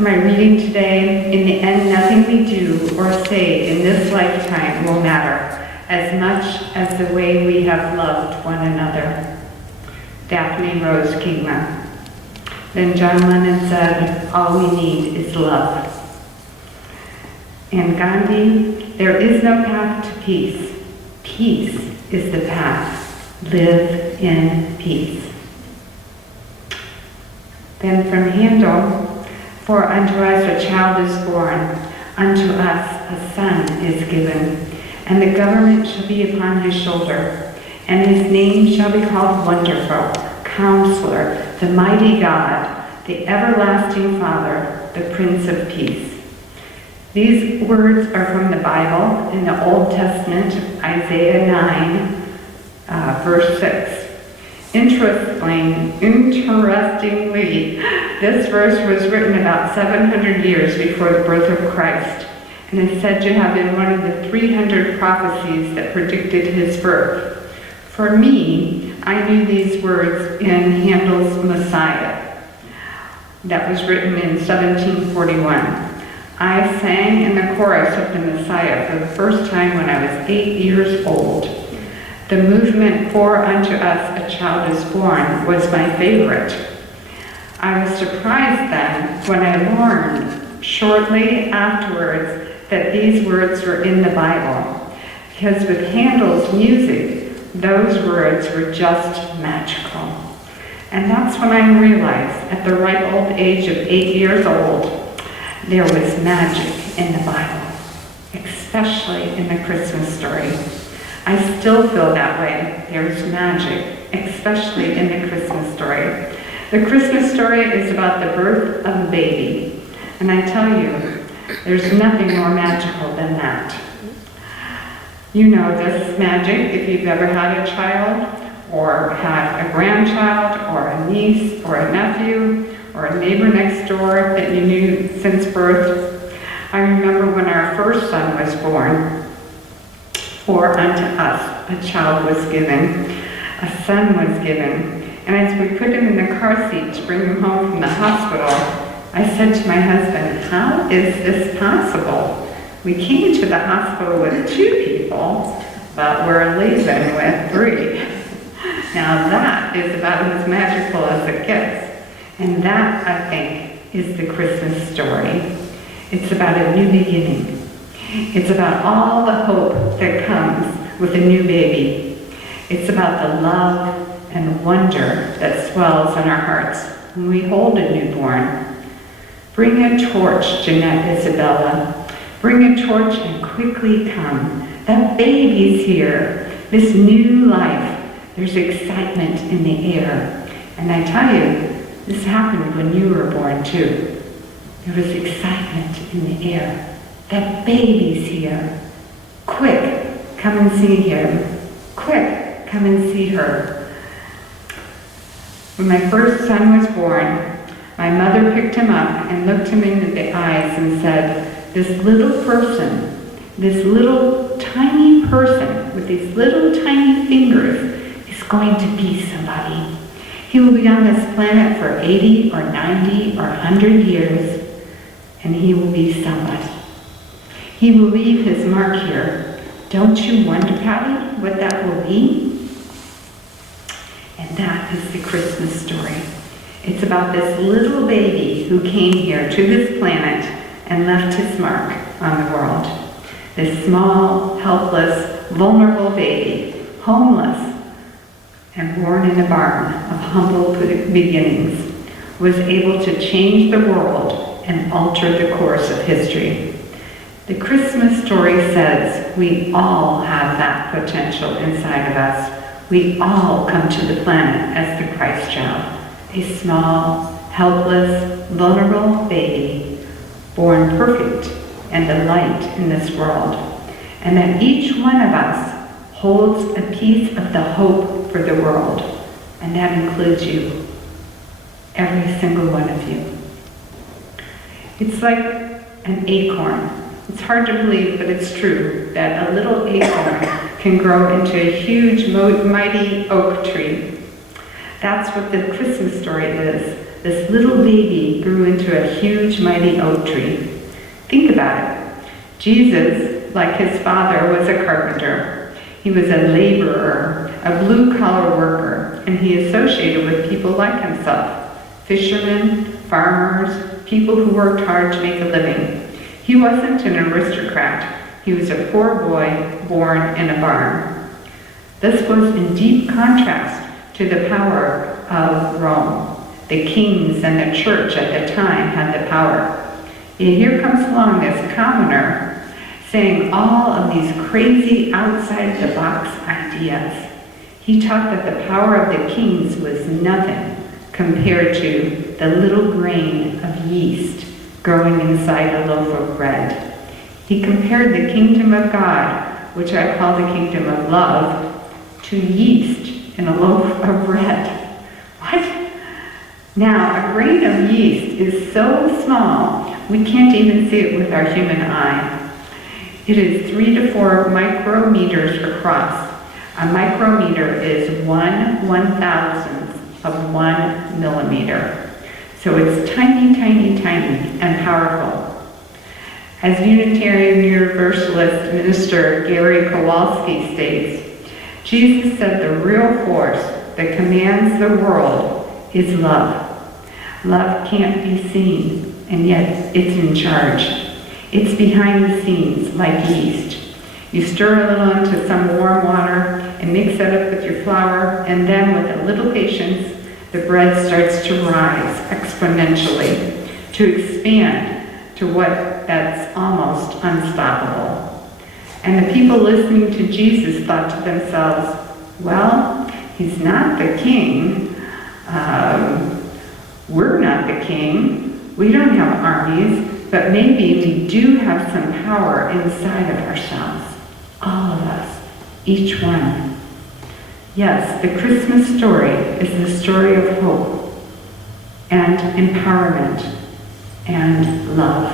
For my reading today, in the end, nothing we do or say in this lifetime will matter as much as the way we have loved one another. Daphne Rose Kingma. Then John Lennon said, all we need is love. And Gandhi, there is no path to peace. Peace is the path. Live in peace. Then from Handel, for unto us a child is born, unto us a son is given, and the government shall be upon his shoulder, and his name shall be called Wonderful, Counselor, the Mighty God, the Everlasting Father, the Prince of Peace. These words are from the Bible in the Old Testament, Isaiah 9, verse 6. Interestingly, this verse was written about 700 years before the birth of Christ, and is said to have been one of the 300 prophecies that predicted his birth. For me, I knew these words in Handel's Messiah, that was written in 1741. I sang in the chorus of the Messiah for the first time when I was 8 years old. The movement for unto us a child is born was my favorite. I was surprised then when I learned shortly afterwards that these words were in the Bible, because with Handel's music, those words were just magical. And that's when I realized, at the ripe old age of 8 years old, there was magic in the Bible, especially in the Christmas story. I still feel that way. There's magic, especially in the Christmas story. The Christmas story is about the birth of a baby. And I tell you, there's nothing more magical than that. You know this magic if you've ever had a child, or had a grandchild, or a niece, or a nephew, or a neighbor next door that you knew since birth. I remember when our first son was born, for unto us a child was given, a son was given. And as we put him in the car seat to bring him home from the hospital, I said to my husband, how is this possible? We came to the hospital with 2 people, but we're leaving with 3. Now that is about as magical as it gets. And that, I think, is the Christmas story. It's about a new beginning. It's about all the hope that comes with a new baby. It's about the love and wonder that swells in our hearts when we hold a newborn. Bring a torch, Jeanette Isabella. Bring a torch and quickly come. That baby's here. This new life. There's excitement in the air. And I tell you, this happened when you were born too. There was excitement in the air. That baby's here. Quick, come and see him. Quick, come and see her. When my first son was born, my mother picked him up and looked him into the eyes and said, this little person, this little tiny person with these little tiny fingers is going to be somebody. He will be on this planet for 80 or 90 or 100 years, and he will be somebody. He will leave his mark here. Don't you wonder, Patti, what that will be? And that is the Christmas story. It's about this little baby who came here to this planet and left his mark on the world. This small, helpless, vulnerable baby, homeless, and born in a barn of humble beginnings, was able to change the world and alter the course of history. The Christmas story says we all have that potential inside of us. We all come to the planet as the Christ child, a small, helpless, vulnerable baby, born perfect and a light in this world. And that each one of us holds a piece of the hope for the world, and that includes you, every single one of you. It's like an acorn. It's hard to believe, but it's true, that a little acorn can grow into a huge, mighty oak tree. That's what the Christmas story is, this little baby grew into a huge, mighty oak tree. Think about it. Jesus, like his father, was a carpenter. He was a laborer, a blue-collar worker, and he associated with people like himself, fishermen, farmers, people who worked hard to make a living. He wasn't an aristocrat. He was a poor boy born in a barn. This was in deep contrast to the power of Rome. The kings and the church at the time had the power. Yet here comes along this commoner saying all of these crazy outside-the-box ideas. He taught that the power of the kings was nothing compared to the little grain of yeast growing inside a loaf of bread. He compared the kingdom of God, which I call the kingdom of love, to yeast in a loaf of bread. What? Now, a grain of yeast is so small, we can't even see it with our human eye. It is 3 to 4 micrometers across. A micrometer is 1/1000th of 1 millimeter. So it's tiny, tiny, tiny, and powerful. As Unitarian Universalist minister Gary Kowalski states, Jesus said the real force that commands the world is love. Love can't be seen, and yet it's in charge. It's behind the scenes, like yeast. You stir a little into some warm water and mix it up with your flour, and then with a little patience, the bread starts to rise exponentially, to expand to what that's almost unstoppable. And the people listening to Jesus thought to themselves, well, he's not the king. We're not the king. We don't have armies, but maybe we do have some power inside of ourselves. All of us, each one. Yes, the Christmas story is the story of hope and empowerment and love.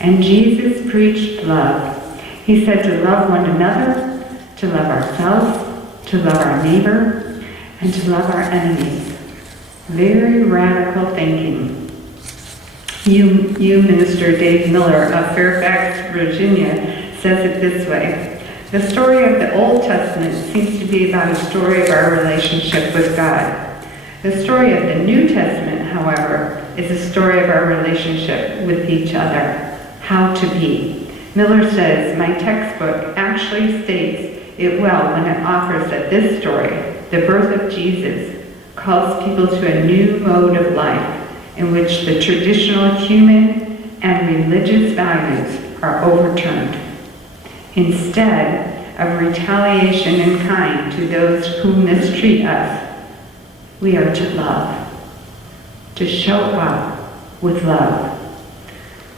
And Jesus preached love. He said to love one another, to love ourselves, to love our neighbor, and to love our enemies. Very radical thinking. You Minister Dave Miller of Fairfax, Virginia, says it this way. The story of the Old Testament seems to be about a story of our relationship with God. The story of the New Testament, however, is a story of our relationship with each other, how to be. Miller says, my textbook actually states it well when it offers that this story, the birth of Jesus, calls people to a new mode of life in which the traditional human and religious values are overturned. Instead of retaliation in kind to those who mistreat us, we are to love, to show up with love,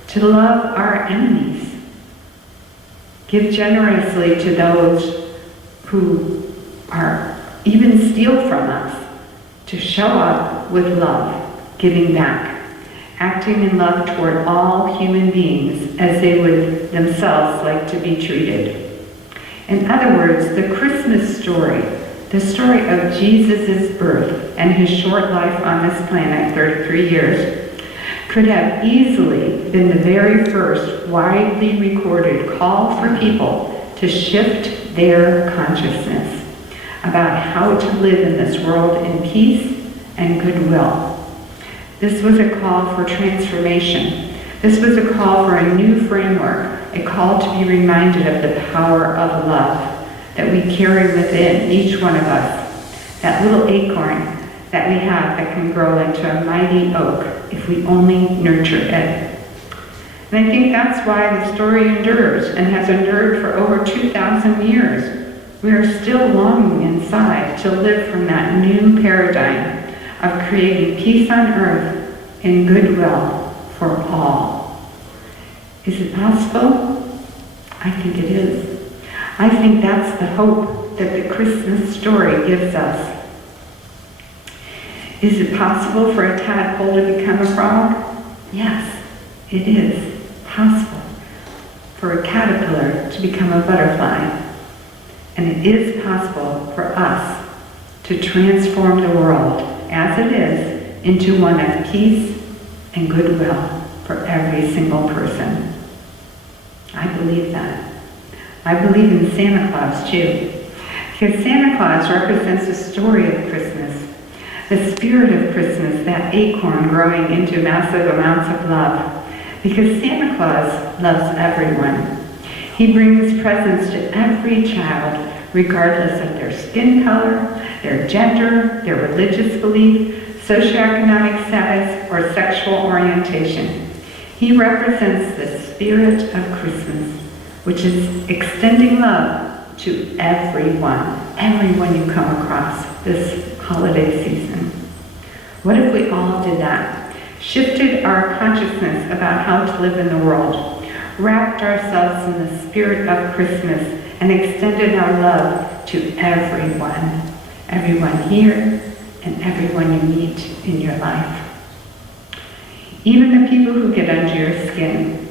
to love our enemies, give generously to those who are even steal from us, to show up with love, giving back, acting in love toward all human beings as they would themselves like to be treated. In other words, the Christmas story, the story of Jesus' birth and his short life on this planet, 33 years, could have easily been the very first widely recorded call for people to shift their consciousness about how to live in this world in peace and goodwill. This was a call for transformation. This was a call for a new framework, a call to be reminded of the power of love that we carry within each one of us, that little acorn that we have that can grow into a mighty oak if we only nurture it. And I think that's why the story endures and has endured for over 2,000 years. We are still longing inside to live from that new paradigm of creating peace on earth and goodwill for all. Is it possible? I think it is. I think that's the hope that the Christmas story gives us. Is it possible for a tadpole to become a frog? Yes, it is possible for a caterpillar to become a butterfly. And it is possible for us to transform the world as it is into one of peace and goodwill for every single person. I believe that. I believe in Santa Claus too, because Santa Claus represents the story of Christmas, the spirit of Christmas, that acorn growing into massive amounts of love, because Santa Claus loves everyone. He brings presents to every child, regardless of their skin color, their gender, their religious belief, socioeconomic status, or sexual orientation. He represents the spirit of Christmas, which is extending love to everyone you come across this holiday season. What if we all did that? Shifted our consciousness about how to live in the world, wrapped ourselves in the spirit of Christmas, and extended our love to everyone here and everyone you meet in your life. Even the people who get under your skin.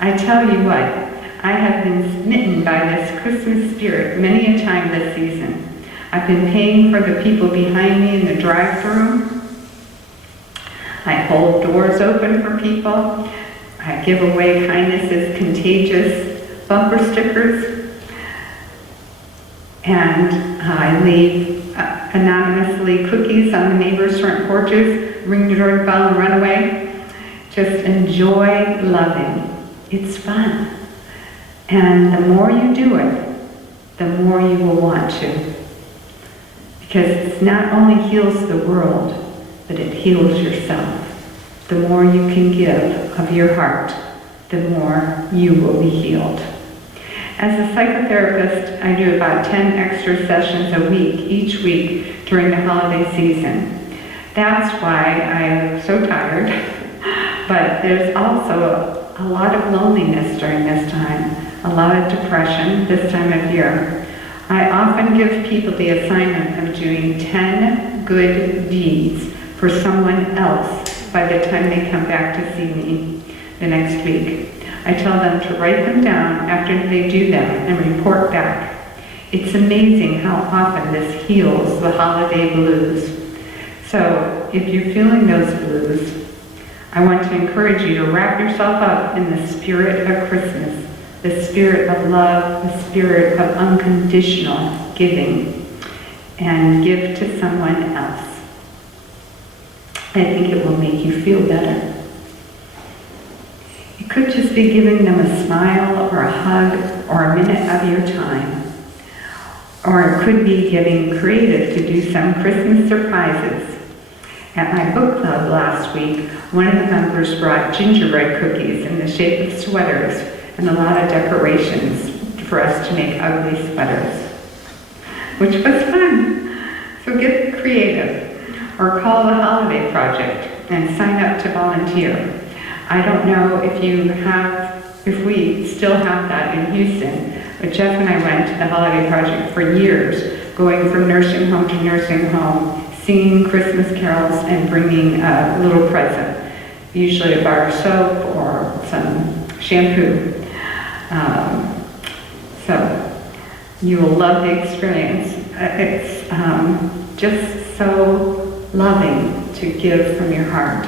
I tell you what, I have been smitten by this Christmas spirit many a time this season. I've been paying for the people behind me in the drive-thru. I hold doors open for people. I give away kindness is contagious bumper stickers. And I leave anonymously cookies on the neighbors' front porches, ring the doorbell and run away. Just enjoy loving. It's fun. And the more you do it, the more you will want to. Because it not only heals the world, but it heals yourself. The more you can give of your heart, the more you will be healed. As a psychotherapist, I do about 10 extra sessions a week, each week during the holiday season. That's why I am so tired. But there's also a lot of loneliness during this time, a lot of depression this time of year. I often give people the assignment of doing 10 good deeds for someone else by the time they come back to see me the next week. I tell them to write them down after they do them and report back. It's amazing how often this heals the holiday blues. So if you're feeling those blues, I want to encourage you to wrap yourself up in the spirit of Christmas, the spirit of love, the spirit of unconditional giving, and give to someone else. I think it will make you feel better. It could just be giving them a smile or a hug or a minute of your time. Or it could be getting creative to do some Christmas surprises. At my book club last week, one of the members brought gingerbread cookies in the shape of sweaters and a lot of decorations for us to make ugly sweaters, which was fun. So get creative, or call the Holiday Project and sign up to volunteer. I don't know if we still have that in Houston, but Jeff and I went to the Holiday Project for years, going from nursing home to nursing home, singing Christmas carols and bringing a little present, usually a bar of soap or some shampoo. So you will love the experience. It's just so loving to give from your heart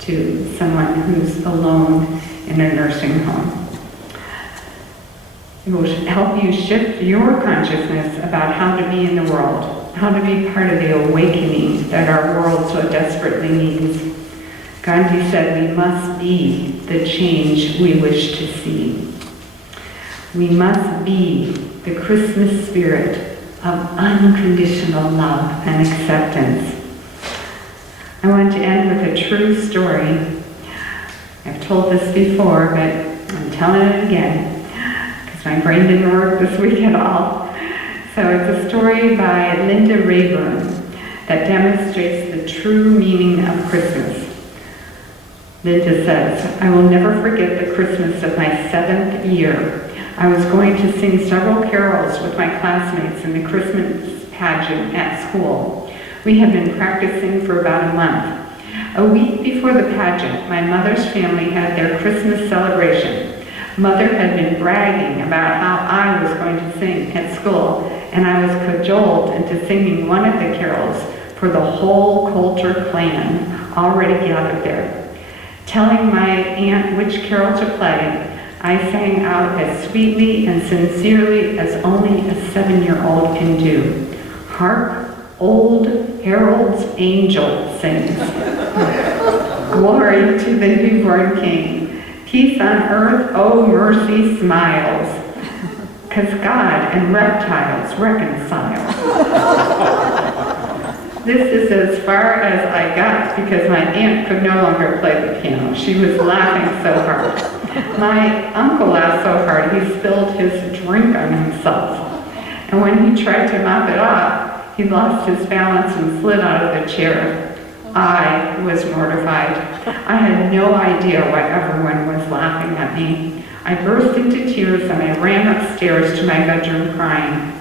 to someone who's alone in a nursing home. It will help you shift your consciousness about how to be in the world, how to be part of the awakening that our world so desperately needs. Gandhi said we must be the change we wish to see. We must be the Christmas spirit of unconditional love and acceptance. I want to end with a true story. I've told this before, but I'm telling it again because my brain didn't work this week at all. So it's a story by Linda Rayburn that demonstrates the true meaning of Christmas. Linda says, I will never forget the Christmas of my 7th year. I was going to sing several carols with my classmates in the Christmas pageant at school. We had been practicing for about a month. A week before the pageant, my mother's family had their Christmas celebration. Mother had been bragging about how I was going to sing at school, and I was cajoled into singing one of the carols for the whole Coulter clan, already gathered there. Telling my aunt which carol to play, I sang out as sweetly and sincerely as only a 7-year-old can do. Hark, old Harold's angel sings. Glory to the newborn King. Peace on earth, oh mercy smiles. 'Cause God and reptiles reconcile. This is as far as I got because my aunt could no longer play the piano. She was laughing so hard. My uncle laughed so hard he spilled his drink on himself. And when he tried to mop it off, he lost his balance and slid out of the chair. I was mortified. I had no idea why everyone was laughing at me. I burst into tears and I ran upstairs to my bedroom crying.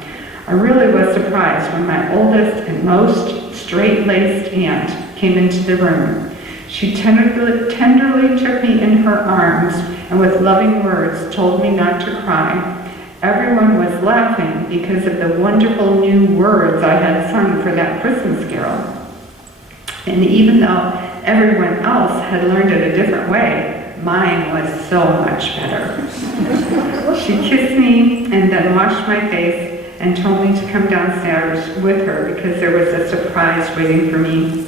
I really was surprised when my oldest and most straight-laced aunt came into the room. She tenderly took me in her arms and with loving words told me not to cry. Everyone was laughing because of the wonderful new words I had sung for that Christmas carol. And even though everyone else had learned it a different way, mine was so much better. She kissed me and then washed my face and told me to come downstairs with her because there was a surprise waiting for me.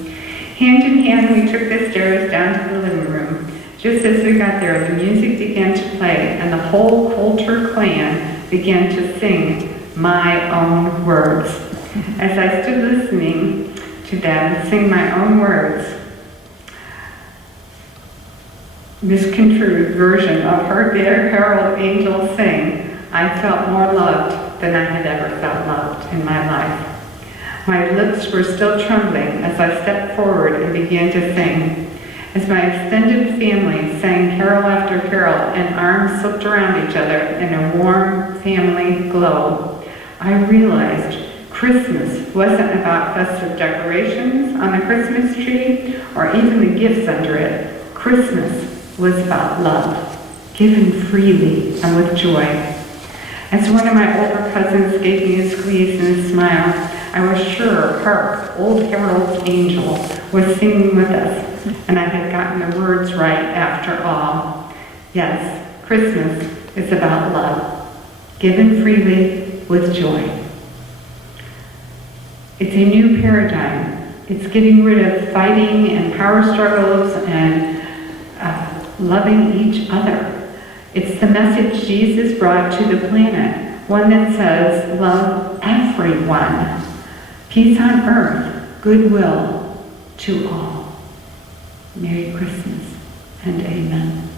Hand in hand, we took the stairs down to the living room. Just as we got there, the music began to play, and the whole Coulter clan began to sing my own words. As I stood listening to them sing my own words, misconstrued version of Heard the Herald Angels Sing, I felt more loved than I had ever felt loved in my life. My lips were still trembling as I stepped forward and began to sing. As my extended family sang carol after carol and arms slipped around each other in a warm family glow, I realized Christmas wasn't about festive decorations on the Christmas tree or even the gifts under it. Christmas was about love, given freely and with joy. As one of my older cousins gave me a squeeze and a smile, I was sure, hark, old Harold's angel was singing with us, and I had gotten the words right after all. Yes, Christmas is about love, given freely with joy. It's a new paradigm. It's getting rid of fighting and power struggles and loving each other. It's the message Jesus brought to the planet, one that says, love everyone. Peace on earth, goodwill to all. Merry Christmas and amen.